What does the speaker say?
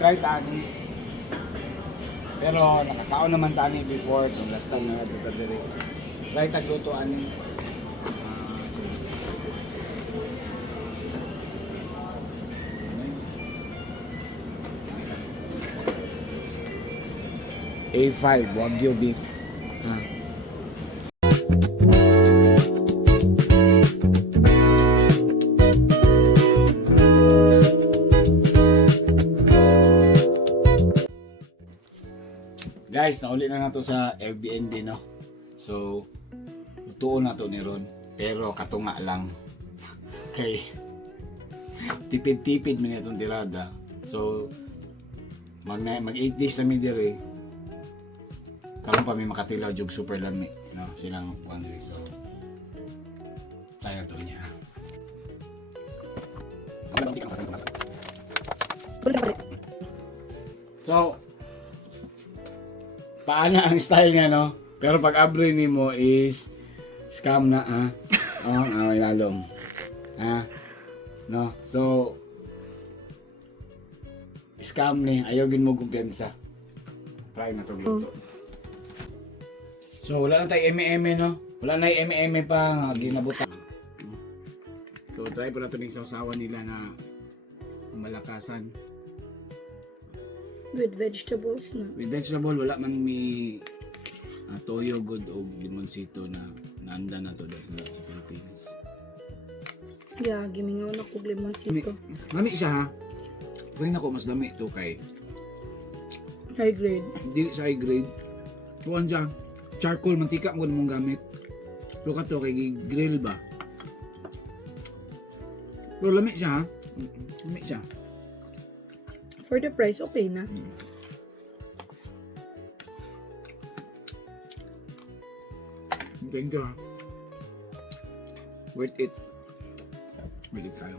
try tani. Pero nakakaon naman tani before kung last time na nato diri. Try tagluto ani. A5 Wagyu beef. Guys, nauli na nato sa Airbnb, no? So, lutuon na to ni Ron. Pero katunga lang. Kay tipid-tipid man itong tirada. So, mag 8 days na mi dire. Karon pa may makatilaw jug super lami, no? Silang country. So, try na to niya. So, paana ang style nga, no? Pero pag abri ni mo is scam na, ha? May lalong. Ha? No? So, scam ni. Ayaw gin mo kumpiyansa. Try na to luto. So, wala na tayo eme-eme, no? Wala na yung eme-eme pa nga ginabutan. So, try po na ito ng sausawan nila na malakasan. With vegetables na. With vegetable, wala man may toyo good o limonsito na naanda na to sa Pilipinas. Yeah, gimingaw na kog limonsito. Lami siya, ha? Ring ako mas lami to kay High grade. dili sa high grade. Tuwan siya, charcoal, mantika mo mong gamit. Pero ka to kay grill ba? Pero lami siya, ha? Lami siya. For the price, okay na. Thank you, ha? Worth it. Worth it kayo.